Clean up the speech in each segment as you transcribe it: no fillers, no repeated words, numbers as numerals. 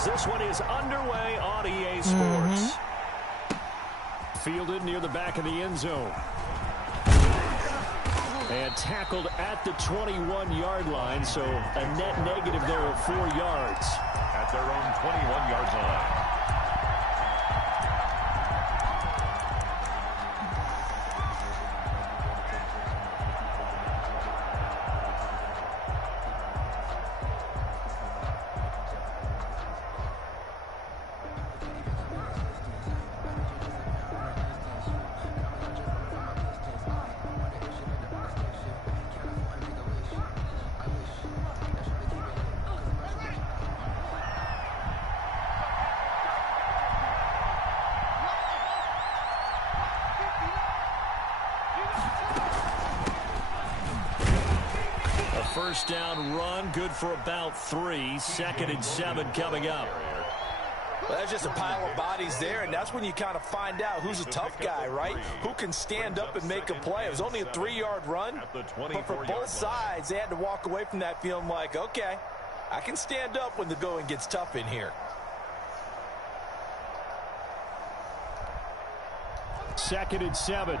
as this one is underway on EA Sports. Fielded near the back of the end zone. And tackled at the 21-yard line, so a net negative there of 4 yards. At their own 21-yard line. First down run, good for about 3. 2nd and 7 coming up. Well, there's just a pile of bodies there, and that's when you kind of find out who's a tough guy, right? Who can stand up and make a play. It was only a 3-yard run, but for both sides, they had to walk away from that feeling like, okay, I can stand up when the going gets tough in here. 2nd and 7.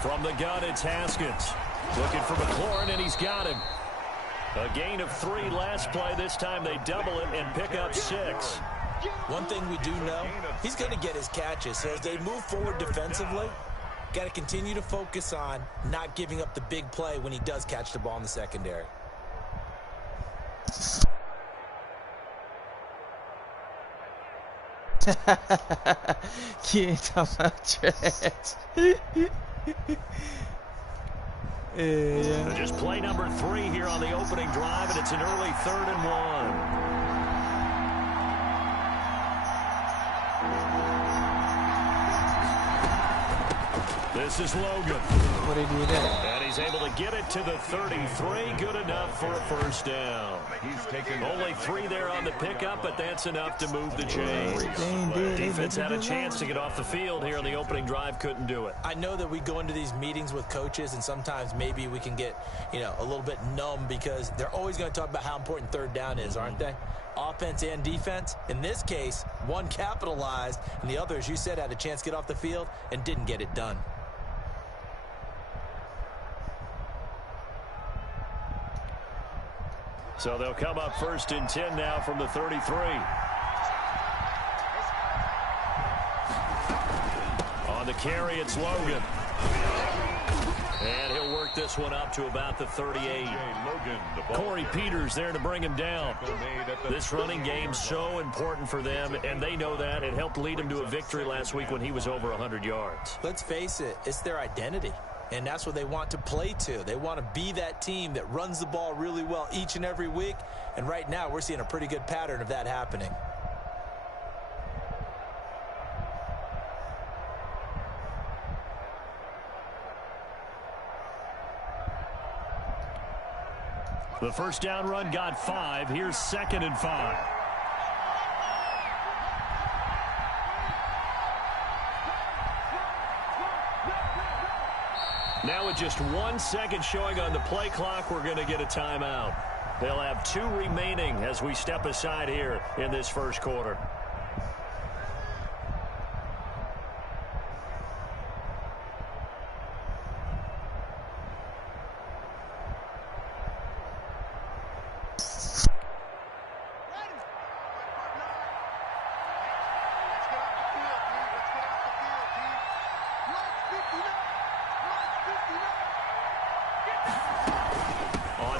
From the gun, it's Haskins. Looking for McLaurin, and he's got him. A gain of 3 last play. This time they double it and pick up 6. One thing we do know, he's going to get his catches. So as they move forward defensively, got to continue to focus on not giving up the big play when he does catch the ball in the secondary. Can't talk about trash. So just play number 3 here on the opening drive, and it's an early 3rd and 1. This is Logan. What did he do there? And he's able to get it to the 33. Good enough for a first down. He's taking only 3 there on the pickup, but that's enough to move the chains. Defense had a chance to get off the field here on the opening drive, couldn't do it. I know that we go into these meetings with coaches, and sometimes maybe we can get, a little bit numb because they're always going to talk about how important 3rd down is, aren't they? Offense and defense. In this case, one capitalized, and the other, as you said, had a chance to get off the field and didn't get it done. So they'll come up 1st and 10 now from the 33. On the carry, it's Logan. And he'll work this one up to about the 38. Corey Peters there to bring him down. This running game so important for them, and they know that. It helped lead them to a victory last week when he was over 100 yards. Let's face it, it's their identity. And that's what they want to play to. They want to be that team that runs the ball really well each and every week. And right now, we're seeing a pretty good pattern of that happening. The first down run got 5. Here's 2nd and 5. Now with just 1 second showing on the play clock, we're going to get a timeout. They'll have 2 remaining as we step aside here in this first quarter.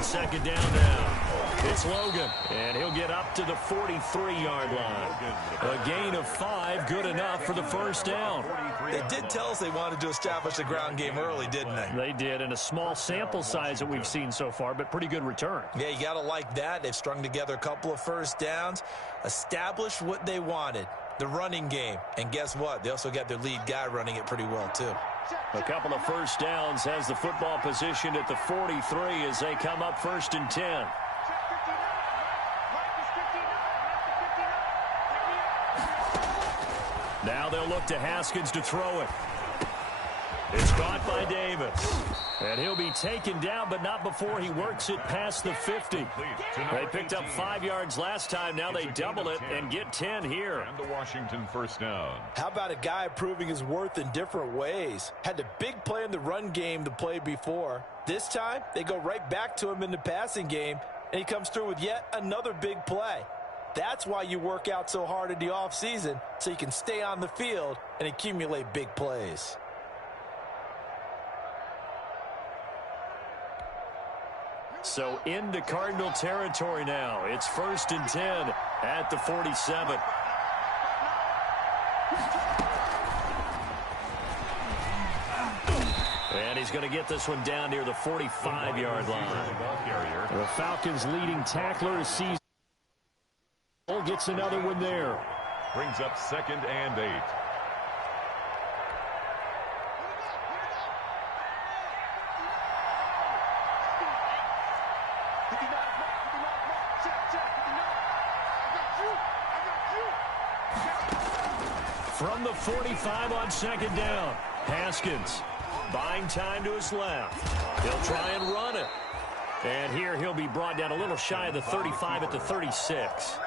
Second down now. It's Logan, and he'll get up to the 43-yard line. A gain of 5, good enough for the first down. They did tell us they wanted to establish the ground game early, didn't they? They did, in a small sample size that we've seen so far, but pretty good return. Yeah, you got to like that. They've strung together a couple of first downs, established what they wanted, the running game. And guess what? They also got their lead guy running it pretty well, too. A couple of first downs has the football position at the 43 as they come up 1st and 10. Now they'll look to Haskins to throw it. It's caught by Davis. And he'll be taken down, but not before he works it past the 50. They picked up 5 yards last time. Now they double it and get 10 here. And the Washington first down. How about a guy proving his worth in different ways? Had a big play in the run game to play before. This time, they go right back to him in the passing game, and he comes through with yet another big play. That's why you work out so hard in the offseason, so you can stay on the field and accumulate big plays. So into Cardinal territory now. It's 1st and 10 at the 47. And he's going to get this one down near the 45-yard line. The Falcons' leading tackler sees gets another one there. Brings up 2nd and 8. From the 45 on 2nd down, Haskins buying time to his left. He'll try and run it. And here he'll be brought down a little shy of the 35 at the 36.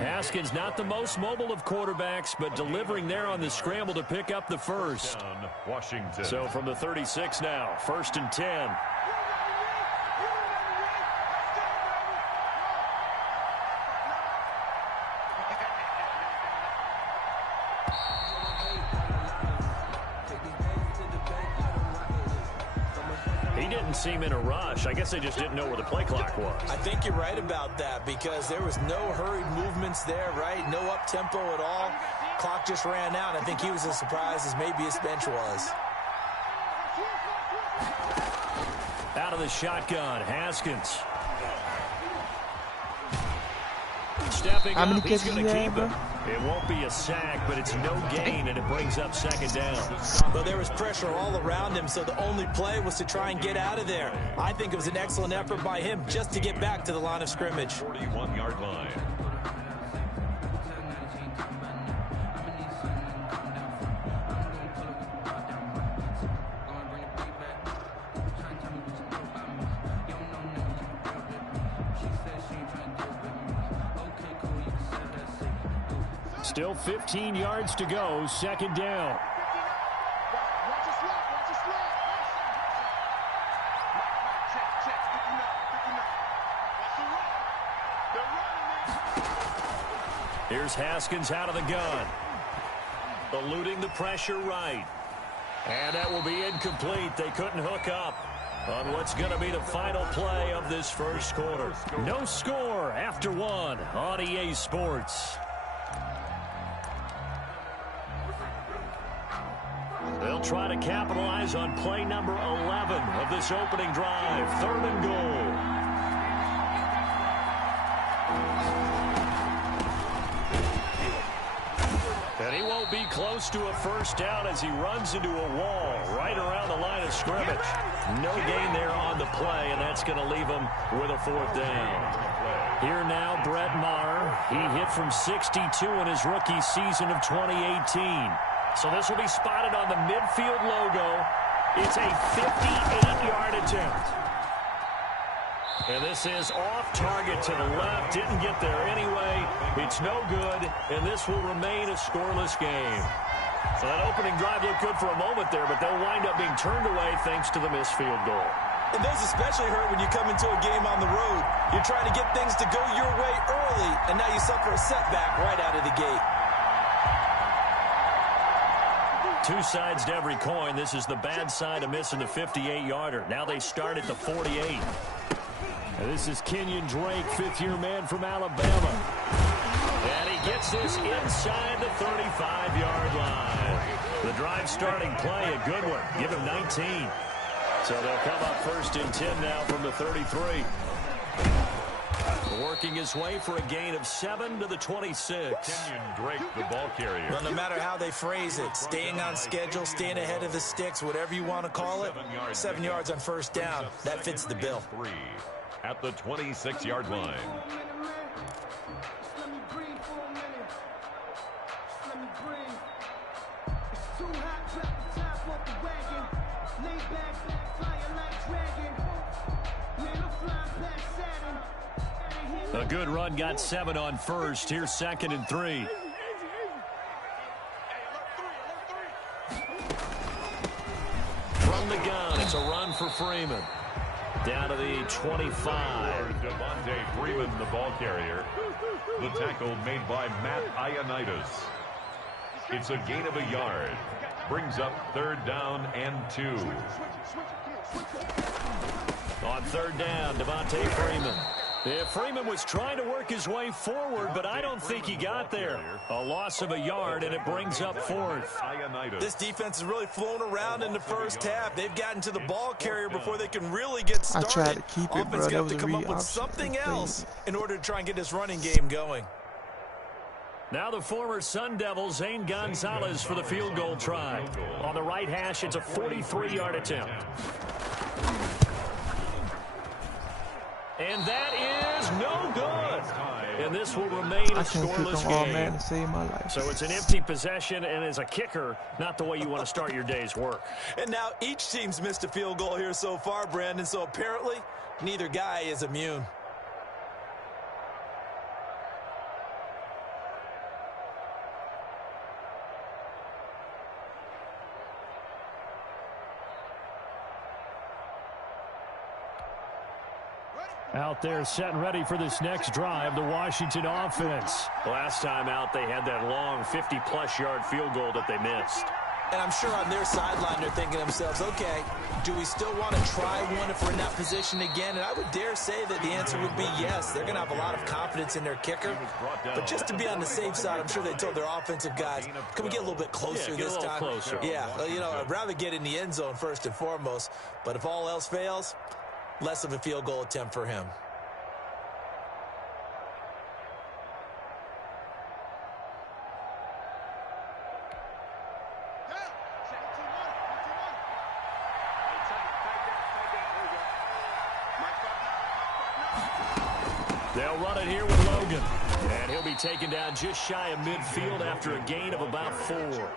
Haskins not the most mobile of quarterbacks, but delivering there on the scramble to pick up the first. Washington. So from the 36 now, 1st and 10. Seem in a rush. I guess they just didn't know where the play clock was. I think you're right about that because there was no hurried movements there, right? No up-tempo at all. Clock just ran out. I think he was as surprised as maybe his bench was. Out of the shotgun, Haskins. Stepping up, he's going to keep it. It won't be a sack, but it's no gain, and it brings up 2nd down. Well, there was pressure all around him, so the only play was to try and get out of there. I think it was an excellent effort by him just to get back to the line of scrimmage. 41-yard line. Still 15 yards to go, 2nd down. Here's Haskins out of the gun. Eluding the pressure right. And that will be incomplete. They couldn't hook up on what's going to be the final play of this first quarter. No score after 1 on EA Sports. They'll try to capitalize on play number 11 of this opening drive. 3rd and goal. And he won't be close to a first down as he runs into a wall right around the line of scrimmage. No gain there on the play, and that's going to leave him with a 4th down. Here now, Brett Maher. He hit from 62 in his rookie season of 2018. So this will be spotted on the midfield logo. It's a 58-yard attempt. And this is off target to the left. Didn't get there anyway. It's no good, and this will remain a scoreless game. So that opening drive looked good for a moment there, but they'll wind up being turned away thanks to the missed field goal. And those especially hurt when you come into a game on the road. You're trying to get things to go your way early, and now you suffer a setback right out of the gate. Two sides to every coin. This is the bad side of missing the 58-yarder. Now they start at the 48. And this is Kenyon Drake, 5th-year man from Alabama. And he gets this inside the 35-yard line. The drive starting play, a good one. Give him 19. So they'll come up 1st and 10 now from the 33. Working his way for a gain of 7 to the 26. Kenyon Drake, the ball carrier. Well, no matter how they phrase it, staying on schedule, staying ahead of the sticks, whatever you want to call it, 7 yards on 1st down. That fits the bill. 3 at the 26-yard line. A good run got 7 on first. Here's 2nd and 3. From the gun, it's a run for Freeman. Down to the 25. Devontae Freeman, the ball carrier. The tackle made by Matt Ioannidis. It's a gain of a yard. Brings up 3rd down and 2. On 3rd down, Devontae Freeman. Yeah, Freeman was trying to work his way forward, but I don't think he got there. A loss of a yard, and it brings up 4th. This defense has really flown around in the first half. They've gotten to the ball carrier before they can really get started. I tried to keep it, bro. Offense That got was to a come read up with option. something That's else crazy. in order to try and get this running game going. Now the former Sun Devil, Zane Gonzalez, for the field goal try. On the right hash, it's a 43-yard attempt. And that is no good. And this will remain a I can't pick scoreless them all, game. man, to save my life. So it's an empty possession, and as a kicker, not the way you want to start your day's work. And now each team's missed a field goal here so far, Brandon, so apparently neither guy is immune. Out there set and ready for this next drive, the Washington offense. Last time out, they had that long 50-plus yard field goal that they missed. And I'm sure on their sideline they're thinking to themselves, okay, do we still want to try one if we're in that position again? And I would dare say that the answer would be yes. They're going to have a lot of confidence in their kicker. But just to be on the safe side, I'm sure they told their offensive guys, can we get a little bit closer this time? Closer. Yeah, you know, I'd rather get in the end zone first and foremost. But if all else fails, less of a field goal attempt for him. They'll run it here with Logan. And he'll be taken down just shy of midfield after a gain of about 4.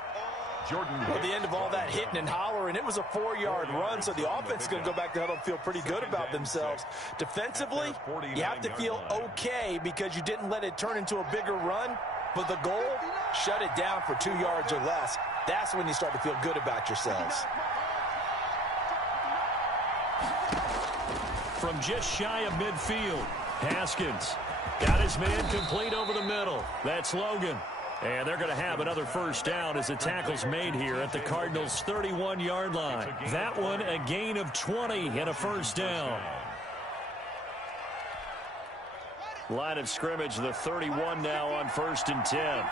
Well, at the end of all that hitting and hollering, it was a 4-yard run, so the offense is going to go back to huddle and feel pretty good about themselves. Defensively, you have to feel okay because you didn't let it turn into a bigger run, but the goal, shut it down for 2 yards or less. That's when you start to feel good about yourselves. From just shy of midfield, Haskins got his man complete over the middle. That's Logan. And they're going to have another first down as the tackle's made here at the Cardinals' 31-yard line. That one a gain of 20 and a first down. Line of scrimmage, the 31 now on 1st and 10.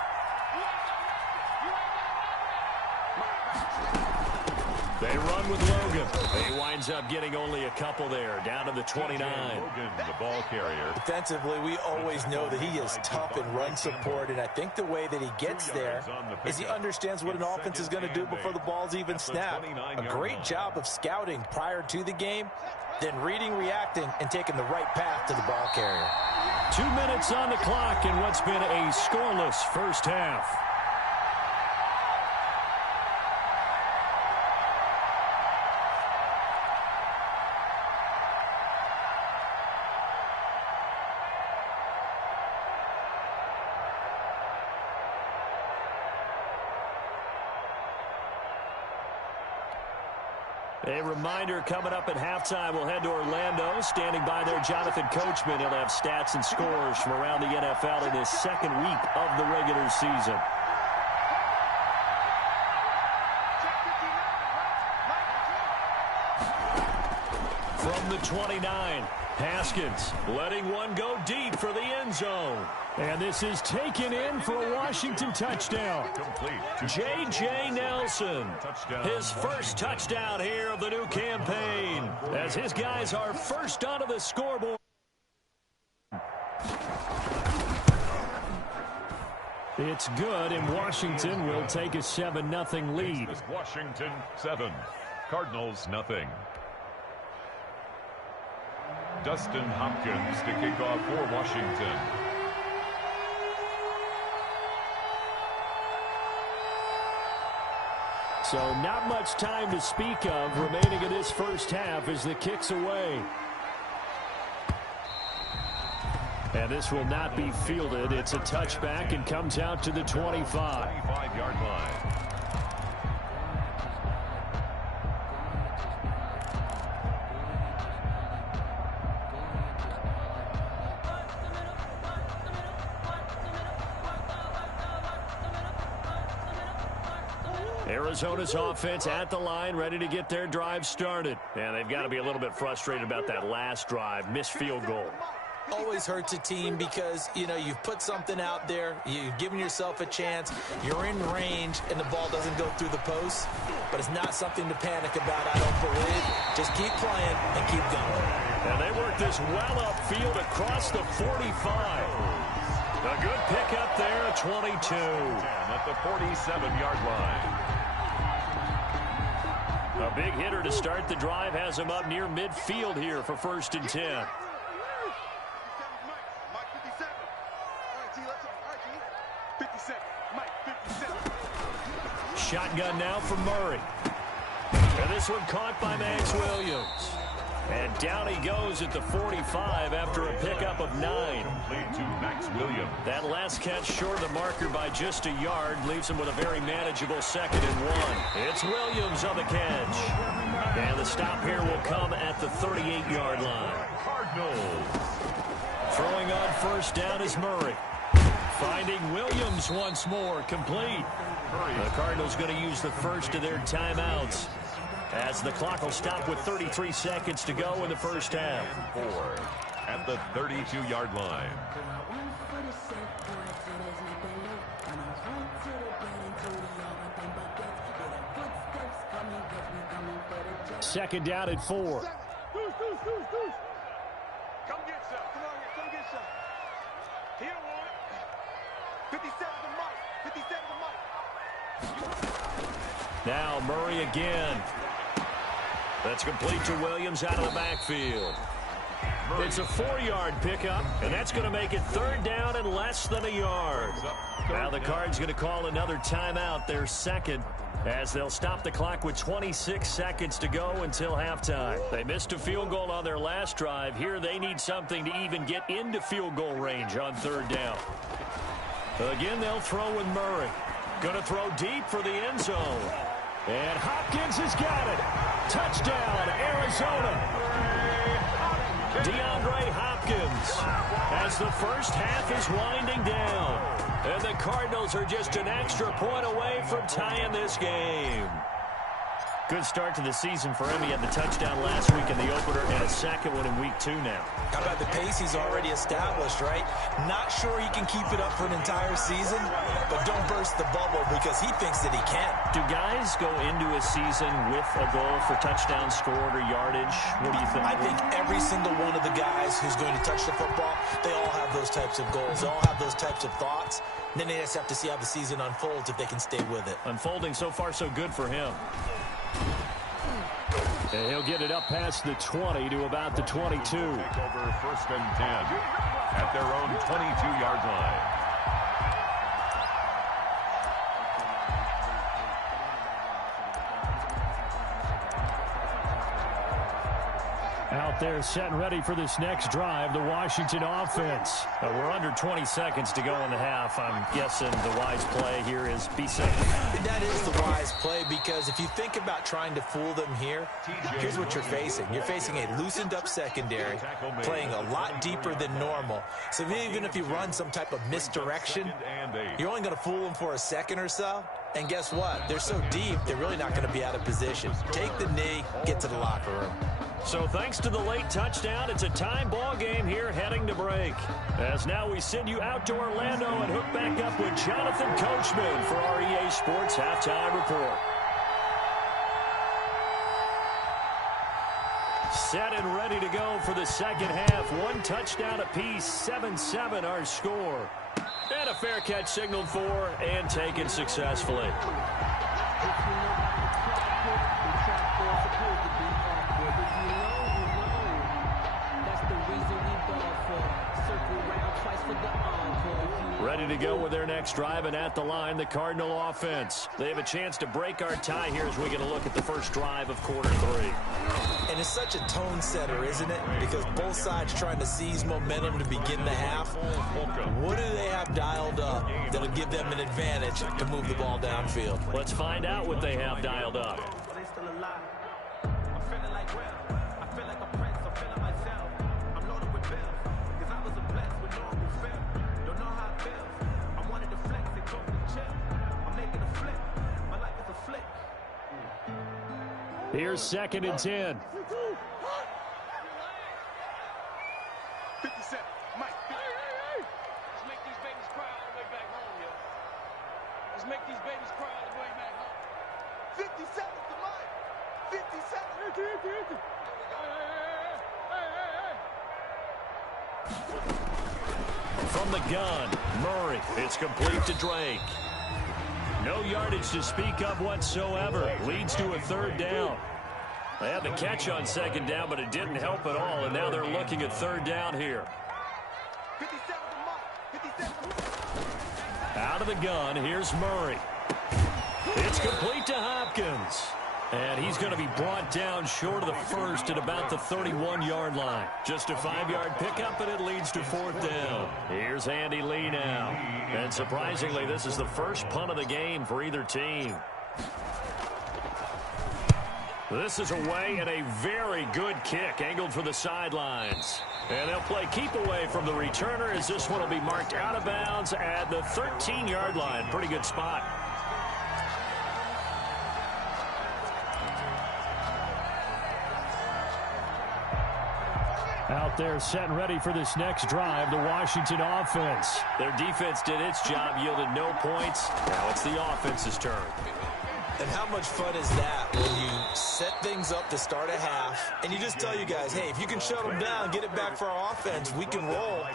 They run with Logan. He winds up getting only a couple there, down to the 29. Logan, the ball carrier. Defensively, we always know that he is tough in run support, and I think the way that he gets there is he understands what an offense is going to do before the ball's even snapped. A great job of scouting prior to the game, then reading, reacting, and taking the right path to the ball carrier. 2 minutes on the clock in what's been a scoreless first half. A reminder coming up at halftime, we'll head to Orlando. Standing by there, Jonathan Coachman. He'll have stats and scores from around the NFL in his second week of the regular season. From the 29, Haskins letting one go deep for the end zone. And this is taken in for a Washington touchdown. J.J. Nelson, his first touchdown here of the new campaign, as his guys are first onto the scoreboard. It's good, and Washington will take a 7-0 lead. Washington 7, Cardinals nothing. Dustin Hopkins to kick off for Washington. So not much time to speak of remaining in this first half as the kick's away. And this will not be fielded. It's a touchback and comes out to the 25. 25-yard line. Arizona's offense at the line, ready to get their drive started. And they've got to be a little bit frustrated about that last drive, missed field goal. Always hurts a team because, you know, you've put something out there, you've given yourself a chance, you're in range, and the ball doesn't go through the post. But it's not something to panic about, I don't believe. Just keep playing and keep going. And they work this well upfield across the 45. A good pickup there at 22. At the 47-yard line. A big hitter to start the drive has him up near midfield here for 1st and 10. Shotgun now from Murray. And this one caught by Max Williams. And down he goes at the 45 after a pickup of 9. Complete to Max Williams. That last catch short of the marker by just a yard leaves him with a very manageable 2nd and 1. It's Williams on the catch. And the stop here will come at the 38-yard line. Cardinals. Throwing on 1st down is Murray. Finding Williams once more, complete. The Cardinals going to use the first of their timeouts as the clock will stop with 33 seconds to go in the first half. 4 at the 32-yard line. Second down at 4. Come get some. Come on here. Come get some. He don't want it. 57 to Mike. 57 to Mike. Now Murray again. That's complete to Williams out of the backfield. It's a 4-yard pickup, and that's going to make it 3rd down and less than a yard. Now the Cards going to call another timeout, their 2nd, as they'll stop the clock with 26 seconds to go until halftime. They missed a field goal on their last drive. Here they need something to even get into field goal range on 3rd down. Again, they'll throw with Murray. Going to throw deep for the end zone. And Hopkins has got it. Touchdown, Arizona. DeAndre Hopkins as the first half is winding down. And the Cardinals are just an extra point away from tying this game. Good start to the season for him. He had the touchdown last week in the opener and a 2nd one in week 2 now. How about the pace he's already established, right? Not sure he can keep it up for an entire season, but don't burst the bubble because he thinks that he can. Do guys go into a season with a goal for touchdowns scored or yardage? What do you think? I think every single one of the guys who's going to touch the football, they all have those types of goals. They all have those types of thoughts. And then they just have to see how the season unfolds if they can stay with it. Unfolding so far so good for him. And he'll get it up past the 20 to about the 22. Take over 1st and 10 at their own 22-yard line. Out there set and ready for this next drive, the Washington offense. We're under 20 seconds to go in the half. I'm guessing the wise play here is be safe. That is the wise play because if you think about trying to fool them here, here's what you're facing. You're facing a loosened up secondary, playing a lot deeper than normal. So even if you run some type of misdirection, you're only going to fool them for a second or so. And guess what? They're so deep, they're really not going to be out of position. Take the knee, get to the locker room. So thanks to the late touchdown, it's a time ball game here heading to break. As now we send you out to Orlando and hook back up with Jonathan Coachman for our EA Sports Halftime Report. Set and ready to go for the second half. One touchdown apiece, 7-7 our score. And a fair catch signaled for and taken successfully. Ready ready to go with their next drive, and at the line, the Cardinal offense. They have a chance to break our tie here as we get a look at the first drive of quarter 3. And it's such a tone setter, isn't it? Because both sides trying to seize momentum to begin the half. What do they have dialed up that'll give them an advantage to move the ball downfield? Let's find out what they have dialed up. Here's 2nd and 10. 57. Mike. Let's make these babies cry all the way back home, yo. Let's make these babies cry all the way back home. 57 to Mike. 57. From the gun, Murray. It's complete to Drake. No yardage to speak of whatsoever. Leads to a 3rd down. They had the catch on 2nd down, but it didn't help at all, and now they're looking at 3rd down here. 57 to Mike. 57. Out of the gun, here's Murray. It's complete to Hopkins. And he's going to be brought down short of the first at about the 31-yard line. Just a 5-yard pickup, and it leads to 4th down. Here's Andy Lee now. And surprisingly, this is the first punt of the game for either team. This is away, and a very good kick angled for the sidelines. And they'll play keep away from the returner as this one will be marked out of bounds at the 13-yard line. Pretty good spot. Out there set and ready for this next drive, the Washington offense. Their defense did its job, yielded no points. Now it's the offense's turn. And how much fun is that when you set things up to start a half, and you just tell you guys, hey, if you can shut them down, get it back for our offense, we can roll.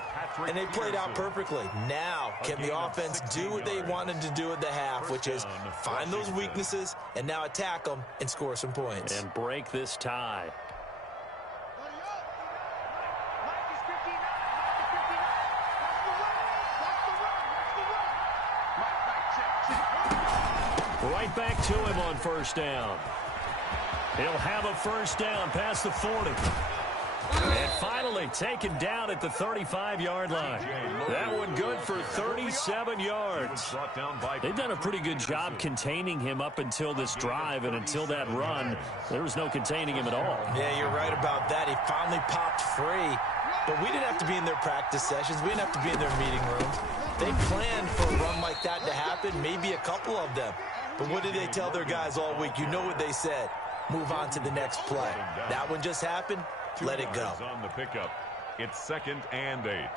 And they played out perfectly. Now, can the offense do what they wanted to do at the half, which is find those weaknesses and now attack them and score some points. And break this tie. Right back to him on 1st down. He'll have a 1st down past the 40. And finally taken down at the 35-yard line. That one good for 37 yards. They've done a pretty good job containing him up until this drive, and until that run, there was no containing him at all. Yeah, you're right about that. He finally popped free. But we didn't have to be in their practice sessions. We didn't have to be in their meeting rooms. They planned for a run like that to happen, maybe a couple of them. But what did they tell their guys all week? You know what they said. Move on to the next play. That one just happened. Let it go. On the pickup. It's 2nd and 8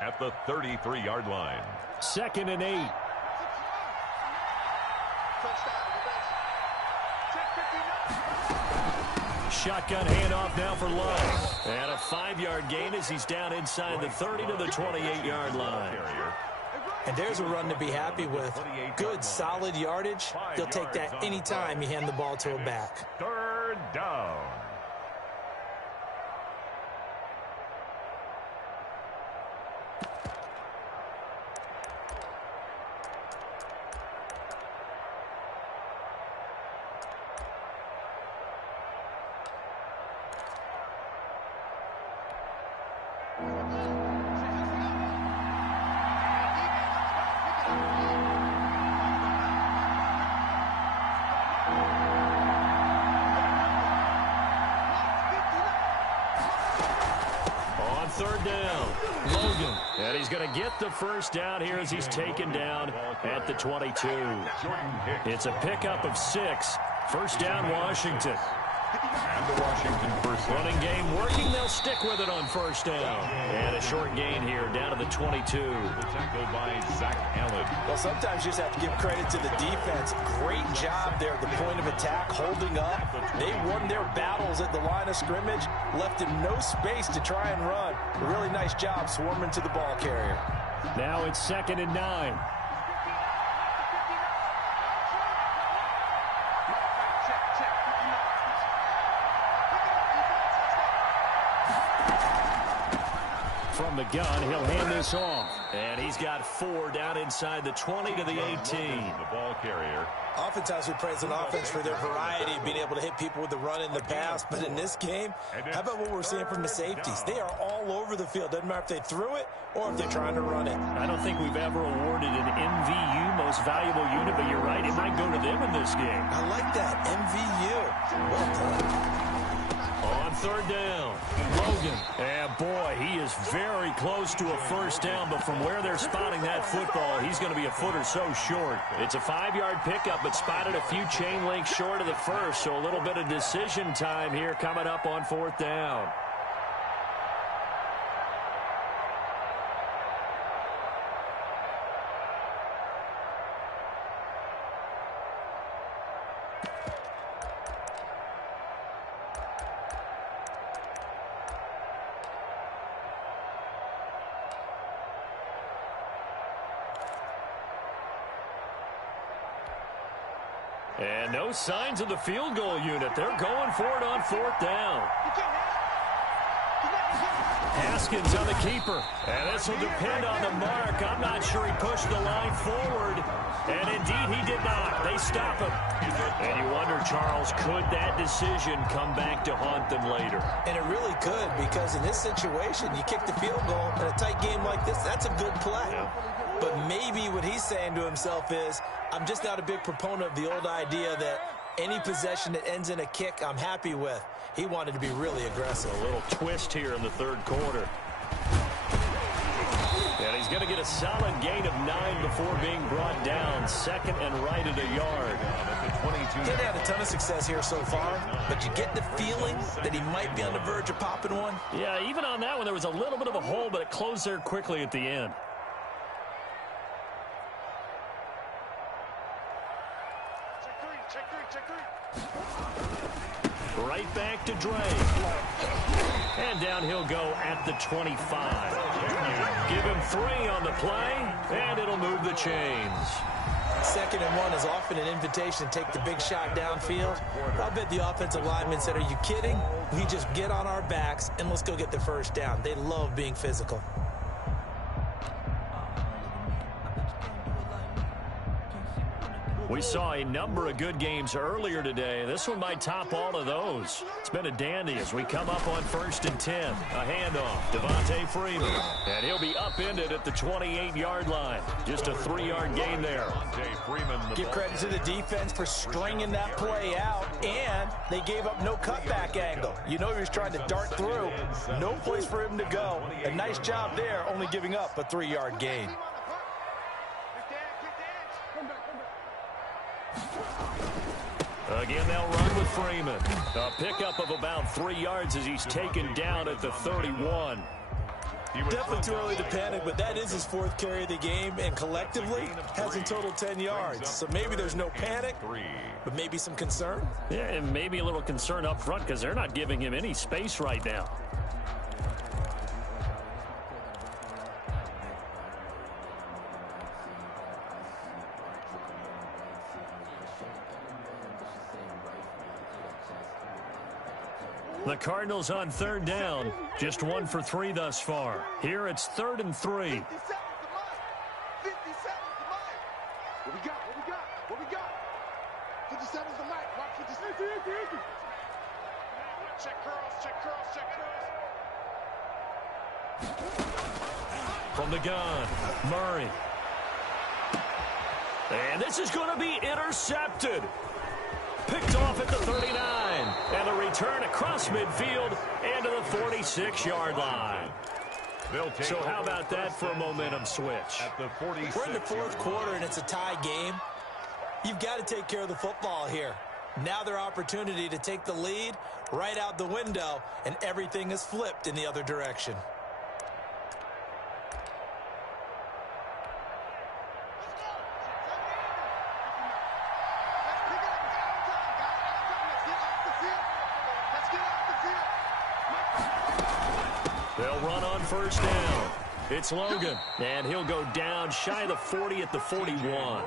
at the 33-yard line. 2nd and 8. Shotgun handoff now for Love. And a 5-yard gain as he's down inside the 30 to the 28-yard line. And there's a run to be happy with. Good, solid yardage. They'll take that anytime you hand the ball to a back. 3rd down. Going to get the 1st down here as he's taken down at the 22. It's a pickup of 6. 1st down, Washington. And the Washington first running game working. They'll stick with it on 1st down. And a short gain here down to the 22. The tackle by Zach Allen. Well, sometimes you just have to give credit to the defense. Great job there at the point of attack, holding up. They won their battles at the line of scrimmage, left him no space to try and run. A really nice job swarming to the ball carrier. Now it's 2nd and 9. From From the gun, he'll hand this off. And he's got 4 down inside the 20 to the 18. The ball carrier. Oftentimes we praise an offense for their variety, being able to hit people with the run in the pass. But in this game, how about what we're seeing from the safeties? They are all over the field. Doesn't matter if they threw it or if they're trying to run it. I don't think we've ever awarded an MVU, most valuable unit, but you're right, it might go to them in this game. I like that, MVU. Well done. On 3rd down, Logan. And boy, he is very close to a first down, but from where they're spotting that football, he's going to be a foot or so short. It's a 5-yard pickup, but spotted a few chain links short of the first, so a little bit of decision time here coming up on 4th down. And no signs of the field goal unit. They're going for it on 4th down. Haskins on the keeper. And this will depend on the mark. I'm not sure he pushed the line forward. And indeed, he did not. They stop him. And you wonder, Charles, could that decision come back to haunt them later? And it really could, because in this situation, you kick the field goal in a tight game like this, that's a good play. Yeah. But maybe what he's saying to himself is, I'm just not a big proponent of the old idea that any possession that ends in a kick I'm happy with. He wanted to be really aggressive. A little twist here in the 3rd quarter. And he's going to get a solid gain of 9 before being brought down. 2nd and right at a yard. Didn't have a ton of success here so far, but you get the feeling that he might be on the verge of popping one. Yeah, even on that one, there was a little bit of a hole, but it closed there quickly at the end. Right back to Dre. And down he'll go at the 25. Give him 3 on the play, and it'll move the chains. 2nd and 1 is often an invitation to take the big shot downfield. I bet the offensive lineman said, are you kidding? We just get on our backs, and let's go get the first down. They love being physical. We saw a number of good games earlier today. This one might top all of those. It's been a dandy as we come up on 1st and 10. A handoff, Devontae Freeman. And he'll be upended at the 28-yard line. Just a 3-yard gain there. Give credit to the defense for stringing that play out, and they gave up no cutback angle. You know he was trying to dart through. No place for him to go. A nice job there, only giving up a 3-yard gain. Again, they'll run with Freeman. A pickup of about 3 yards as he's taken down at the 31. Definitely too early to panic, but that is his 4th carry of the game, and collectively has in total 10 yards. So maybe there's no panic, but maybe some concern. Yeah, and maybe a little concern up front because they're not giving him any space right now. The Cardinals on 3rd down. Just 1 for 3 thus far. Here it's 3rd and 3. 50 seconds to mine. 50 seconds to mine. What we got? What we got? What we got? 50 seconds to mine. Watch 50 seconds. Check curls, check curls, check curls. From the gun, Murray. And this is going to be intercepted. Picked off at the 39. And a return across midfield and to the 46-yard line. So how about that for a momentum switch? We're in the 4th quarter, and it's a tie game. You've got to take care of the football here. Now their opportunity to take the lead right out the window, and everything is flipped in the other direction. They'll run on 1st down. It's Logan, and he'll go down shy of the 40 at the 41.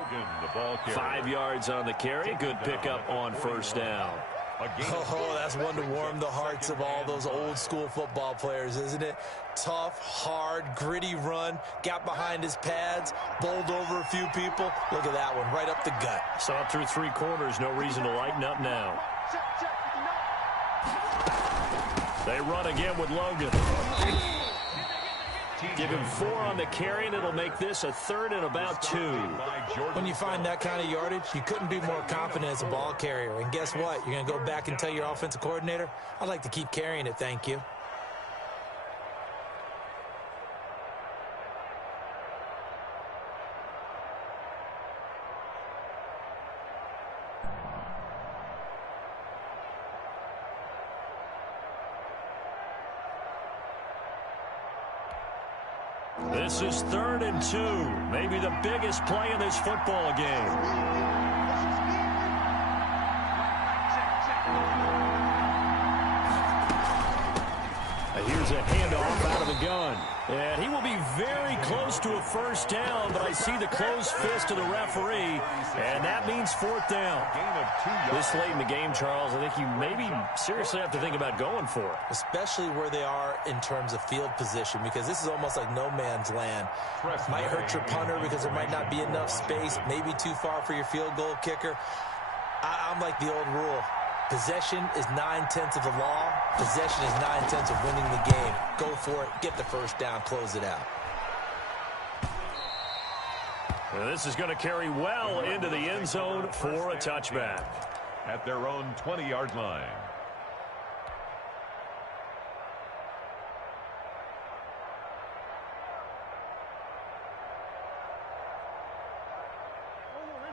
5 yards on the carry. Good pickup on 1st down. Oh, that's one to warm the hearts of all those old-school football players, isn't it? Tough, hard, gritty run, got behind his pads, bowled over a few people. Look at that one, right up the gut. Saw it through 3 quarters, no reason to lighten up now. They run again with Logan. Give him 4 on the carry, and it'll make this a 3rd and about 2. When you find that kind of yardage, you couldn't be more confident as a ball carrier. And guess what? You're going to go back and tell your offensive coordinator, I'd like to keep carrying it, thank you. This is 3rd and 2. Maybe the biggest play in this football game. Here's a handoff out of the gun. And he will be very close to a 1st down, but I see the closed fist of the referee, and that means 4th down. This late in the game, Charles, I think you maybe seriously have to think about going for it. Especially where they are in terms of field position, because this is almost like no man's land. Might hurt your punter because there might not be enough space, maybe too far for your field goal kicker. I'm like the old rule. Possession is 9/10 of the law. Possession is 9/10 of winning the game. Go for it. Get the 1st down. Close it out. And this is going to carry well into the end zone for a touchback. At their own 20-yard line.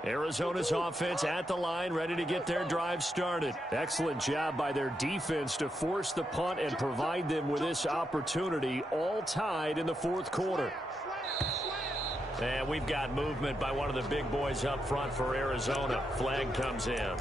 Arizona's offense at the line, ready to get their drive started. Excellent job by their defense to force the punt and provide them with this opportunity, all tied in the 4th quarter. And we've got movement by one of the big boys up front for Arizona. Flag comes in.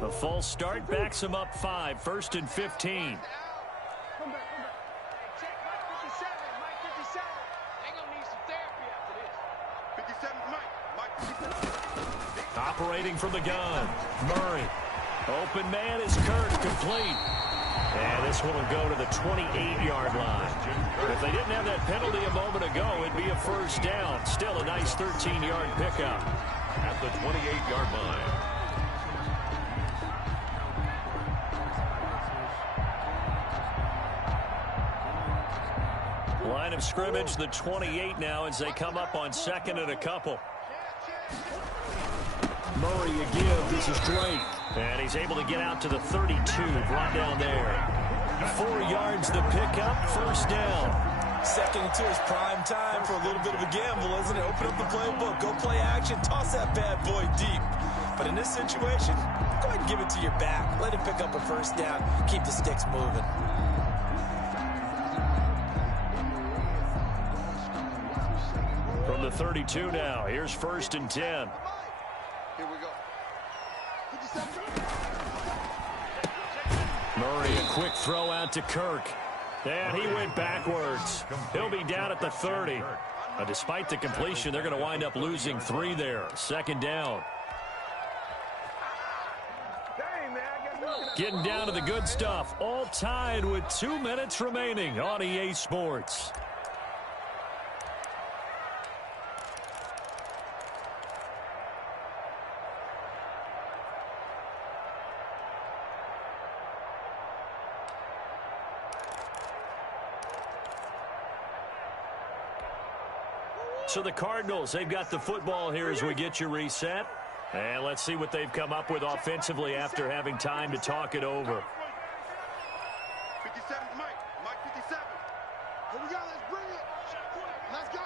The false start backs him up 5, 1st and 15. Operating from the gun, Murray. Open man is Kirk, complete. And this one will go to the 28-yard line. If they didn't have that penalty a moment ago, it'd be a 1st down. Still a nice 13-yard pickup. At the 28-yard line. Line of scrimmage, the 28 now as they come up on 2nd and a couple. Murray a give. This is Drake. And he's able to get out to the 32, brought down there. 4 yards the pickup, 1st down. 2nd and 2 is prime time for a little bit of a gamble, isn't it? Open up the playbook, go play action, toss that bad boy deep. But in this situation, go ahead and give it to your back. Let him pick up a 1st down. Keep the sticks moving. From the 32 now, here's 1st and 10. Here we go. Murray, a quick throw out to Kirk. And he went backwards. He'll be down at the 30. Despite the completion, they're going to wind up losing 3 there. 2nd down. Getting down to the good stuff. All tied with 2 minutes remaining on EA Sports. So the Cardinals, they've got the football here as we get you reset. And let's see what they've come up with offensively after having time to talk it over. 57, Mike 57. Here we go, let's bring it. Let's go.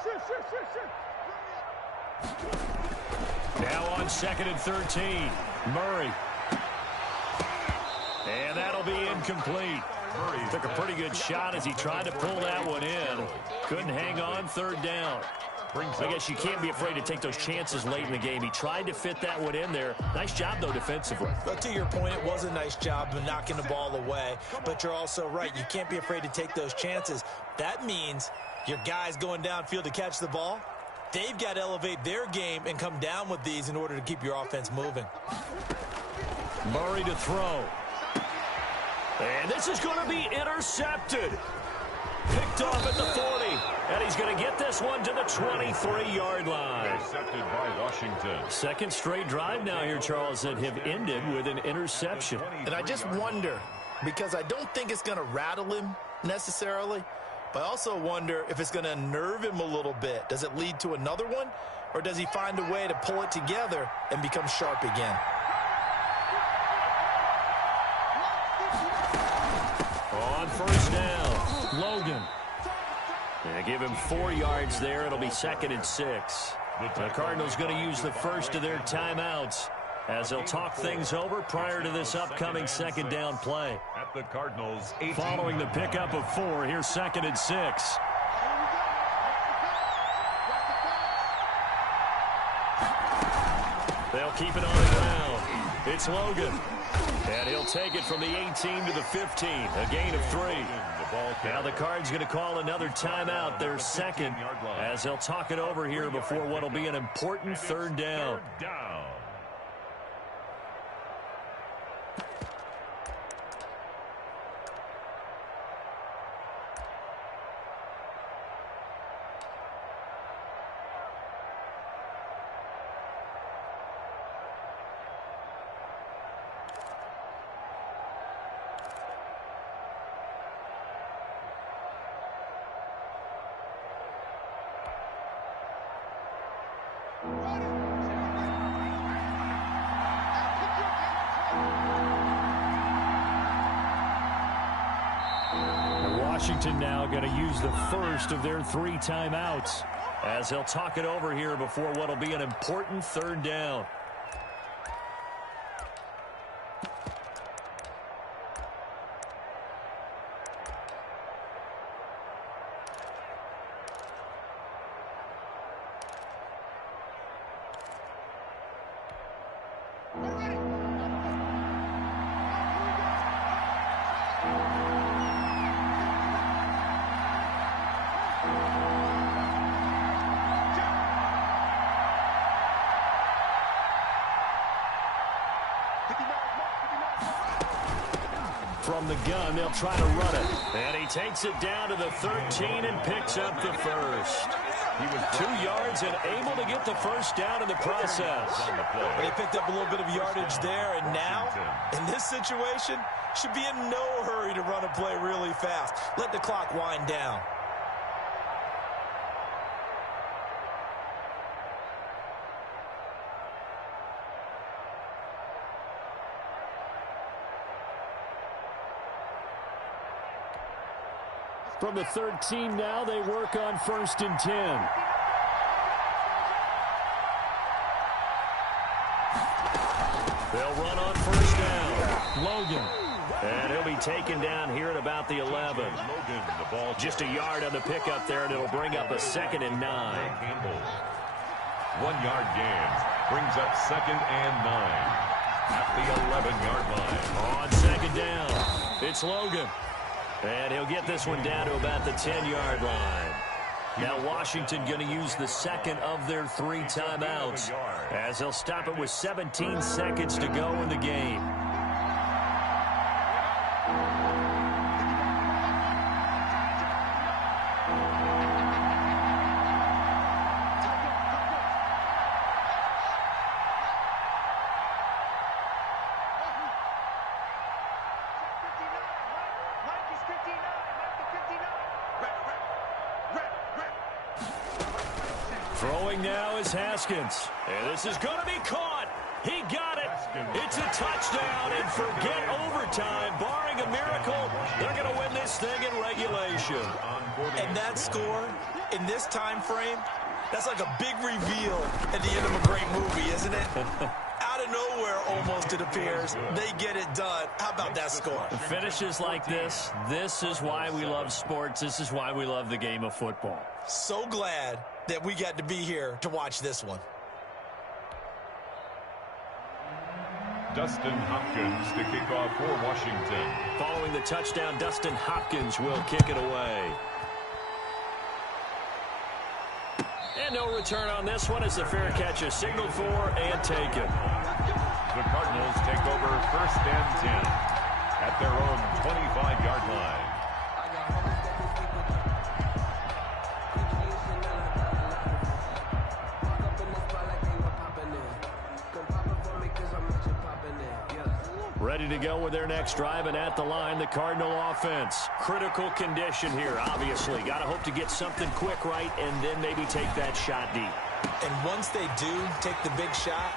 Now on 2nd and 13. Murray. incomplete. Took a pretty good shot as he tried to pull that one in. Couldn't hang on, third down. I guess you can't be afraid to take those chances late in the game. He tried to fit that one in there. Nice job, though, defensively. But to your point, it was a nice job of knocking the ball away. But you're also right. You can't be afraid to take those chances. That means your guys going downfield to catch the ball, they've got to elevate their game and come down with these in order to keep your offense moving. Murray to throw. And this is going to be intercepted. Picked off at the 40. And he's going to get this one to the 23-yard line. Intercepted by Washington. Second straight drive now here, Charles, that have ended with an interception. And I just wonder, because I don't think it's going to rattle him necessarily, but I also wonder if it's going to unnerve him a little bit. Does it lead to another one? Or does he find a way to pull it together and become sharp again? On first down, Logan. And give him 4 yards there. It'll be 2nd and 6. The Cardinals going to use the first of their timeouts as they'll talk things over prior to this upcoming second down play. At the Cardinals, Following the pickup of 4, here's 2nd and 6. They'll keep it on the ground. It's Logan. And he'll take it from the 18 to the 15, a gain of 3. Now the Cards going to call another timeout, their second, as they'll talk it over here before what will be an important third down. Washington now going to use the first of their 3 timeouts as they'll talk it over here before what will be an important third down. From the gun, they'll try to run it. And he takes it down to the 13 and picks up the first. He was 2 yards and able to get the first down in the process. They picked up a little bit of yardage there, and now, in this situation, should be in no hurry to run a play really fast. Let the clock wind down. From the 13 now, they work on 1st and 10. They'll run on 1st down. Logan. And he'll be taken down here at about the 11. Just a yard on the pickup there, and it'll bring up a 2nd and 9. 1 yard gain brings up 2nd and 9 at the 11-yard line. On 2nd down, it's Logan. And he'll get this one down to about the 10-yard line. Now Washington going to use the second of their 3 timeouts as they'll stop it with 17 seconds to go in the game. Throwing now is Haskins. And this is going to be caught. He got it. It's a touchdown, and forget overtime. Barring a miracle, they're going to win this thing in regulation. And that score, in this time frame, that's like a big reveal at the end of a great movie, isn't it? Out of nowhere, almost, it appears, they get it done. How about that score? Finishes like this is why we love sports. This is why we love the game of football. So glad that we got to be here to watch this one. Dustin Hopkins to kick off for Washington. Following the touchdown, Dustin Hopkins will kick it away. And no return on this one as the fair catch is signaled for and taken. The Cardinals take over 1st and 10 at their own 25-yard line. Ready to go with their next drive, and at the line, the Cardinal offense. Critical condition here, obviously. Got to hope to get something quick right and then maybe take that shot deep. And once they do take the big shot,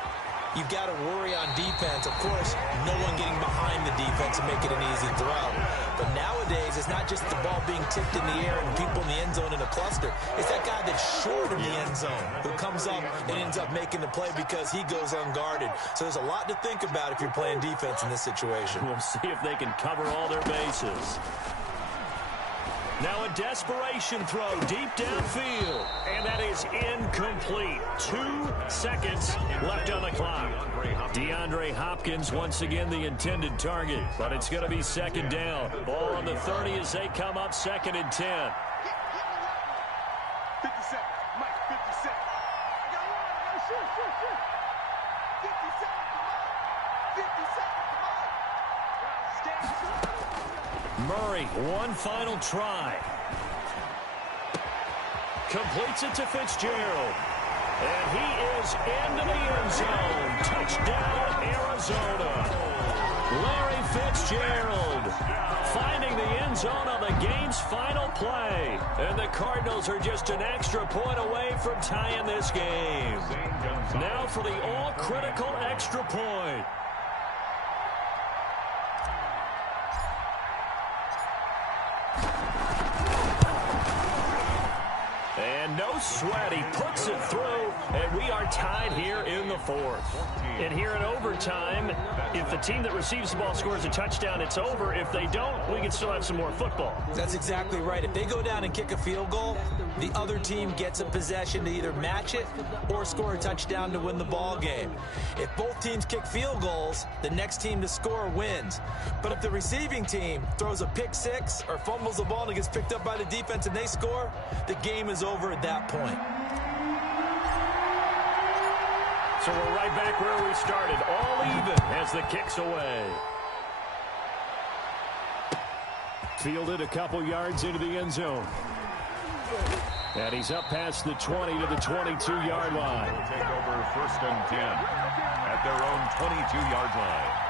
you've got to worry on defense. Of course, no one getting behind the defense and make it an easy throw. But nowadays, it's not just the ball being tipped in the air and people in the end zone in a cluster. It's that guy that's short of the end zone who comes up and ends up making the play because he goes unguarded. So there's a lot to think about if you're playing defense in this situation. We'll see if they can cover all their bases. Now a desperation throw deep downfield, and that is incomplete. 2 seconds left on the clock. DeAndre Hopkins once again the intended target, but it's going to be 2nd down. Ball on the 30 as they come up 2nd and 10. 50 seconds. Mike, 50 seconds. I got one. I got to shoot. 50 seconds to Mike. 50 seconds to Mike. Stand. Murray, one final try. Completes it to Fitzgerald. And he is into the end zone. Touchdown, Arizona. Larry Fitzgerald finding the end zone on the game's final play. And the Cardinals are just an extra point away from tying this game. Now for the all-critical extra point. And no sweat, he puts it through, and we are tied here in the 4th. And here in overtime, if the team that receives the ball scores a touchdown, it's over. If they don't, we can still have some more football. That's exactly right. If they go down and kick a field goal, the other team gets a possession to either match it or score a touchdown to win the ball game. If both teams kick field goals, the next team to score wins. But if the receiving team throws a pick six or fumbles the ball and it gets picked up by the defense and they score, the game is over at that point. So we're right back where we started, all even as the kick's away. Fielded a couple yards into the end zone. And he's up past the 20 to the 22-yard line. They'll take over 1st and 10 at their own 22-yard line.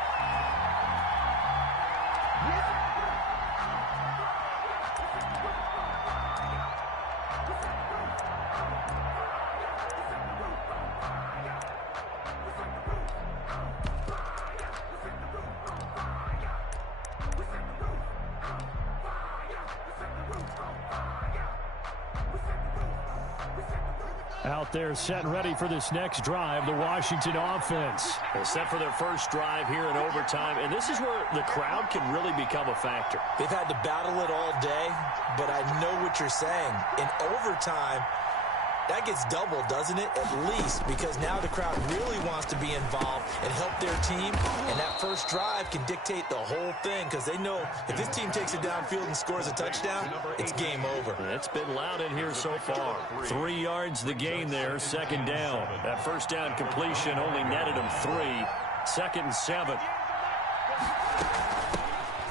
Out there set and ready for this next drive, the Washington offense. Set for their first drive here in overtime, and this is where the crowd can really become a factor. They've had to battle it all day, but I know what you're saying. In overtime, that gets doubled, doesn't it? At least, because now the crowd really wants to be involved and help their team, and that first drive can dictate the whole thing because they know if this team takes it downfield and scores a touchdown, it's game over. It's been loud in here so far. 3 yards the gain there, 2nd down. That first down completion only netted them 3. 2nd and 7.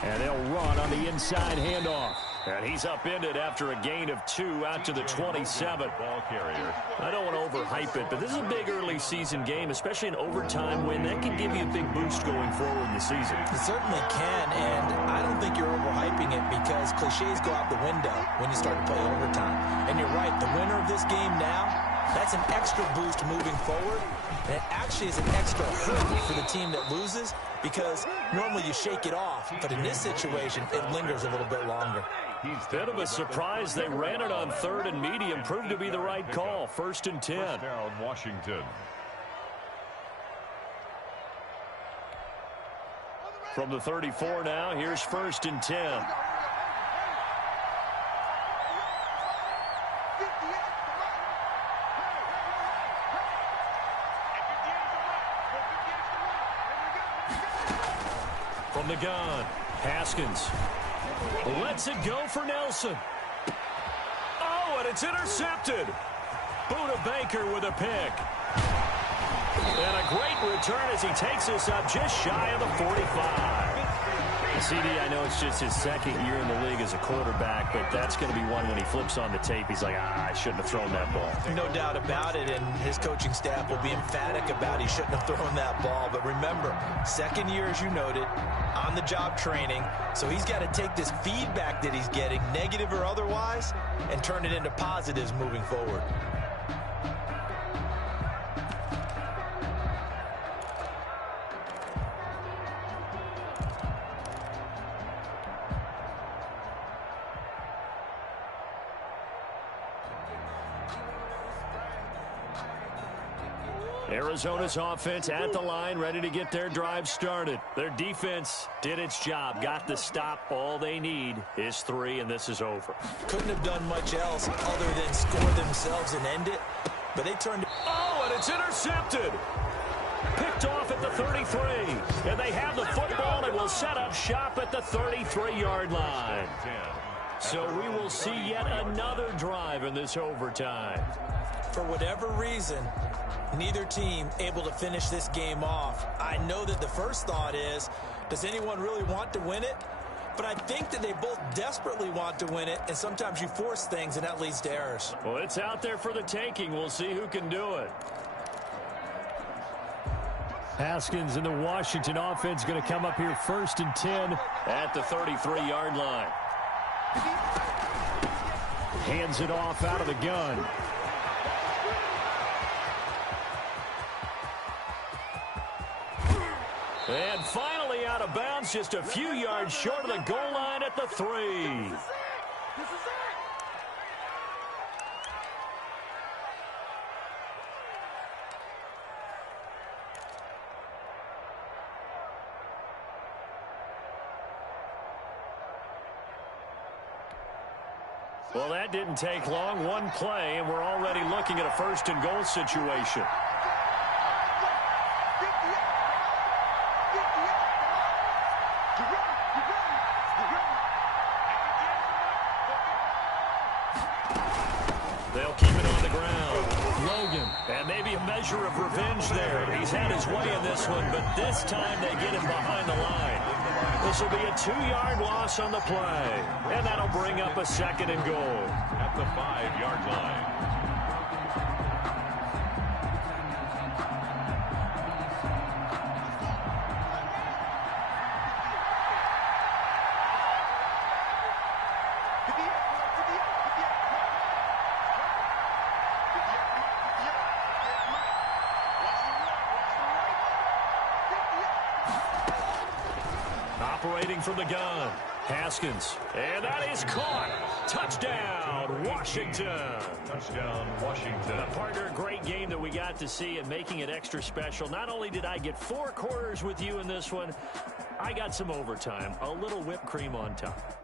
And they'll run on the inside handoff. And he's upended after a gain of 2 out to the 27. Ball carrier. I don't want to overhype it, but this is a big early season game, especially an overtime win. That can give you a big boost going forward in the season. It certainly can, and I don't think you're overhyping it because cliches go out the window when you start to play overtime. And you're right, the winner of this game now, that's an extra boost moving forward. And it actually is an extra hurt for the team that loses because normally you shake it off. But in this situation, it lingers a little bit longer. Bit of a surprise. They ran it on 3rd and medium. Proved to be the right call. 1st and 10. First down, Washington. From the 34 now, here's 1st and 10. From the gun, Haskins lets it go for Nelson. Oh, and it's intercepted. Buda Baker with a pick. And a great return as he takes us up just shy of the 45. CD, I know it's just his second year in the league as a quarterback, but that's going to be one when he flips on the tape. He's like, I shouldn't have thrown that ball. No doubt about it, and his coaching staff will be emphatic about he shouldn't have thrown that ball. But remember, second year, as you noted, on-the-job training, so he's got to take this feedback that he's getting, negative or otherwise, and turn it into positives moving forward. Arizona's offense at the line, ready to get their drive started. Their defense did its job, got the stop. All they need is 3, and this is over. Couldn't have done much else other than score themselves and end it, but they turned it. Oh, and it's intercepted. Picked off at the 33, and they have the football and will set up shop at the 33-yard line. So we will see yet another drive in this overtime. For whatever reason, neither team able to finish this game off. I know that the first thought is, does anyone really want to win it? But I think that they both desperately want to win it, and sometimes you force things, and that leads to errors. Well, it's out there for the taking. We'll see who can do it. Haskins and the Washington offense going to come up here 1st and 10 at the 33-yard line. Hands it off out of the gun. And finally out of bounds, just a few yards short of the goal line at the 3. Well, that didn't take long. One play, and we're already looking at a 1st and goal situation. They'll keep it on the ground. Logan, and maybe a measure of revenge there. He's had his way in this one, but this time they get him behind the line. This will be a 2-yard loss on the play, and that'll bring up a 2nd and goal. At the 5-yard line. Operating from the gun, Haskins. And that is caught. Touchdown, Washington. Touchdown, Washington. Partner, a great game that we got to see and making it extra special. Not only did I get 4 quarters with you in this one, I got some overtime, a little whipped cream on top.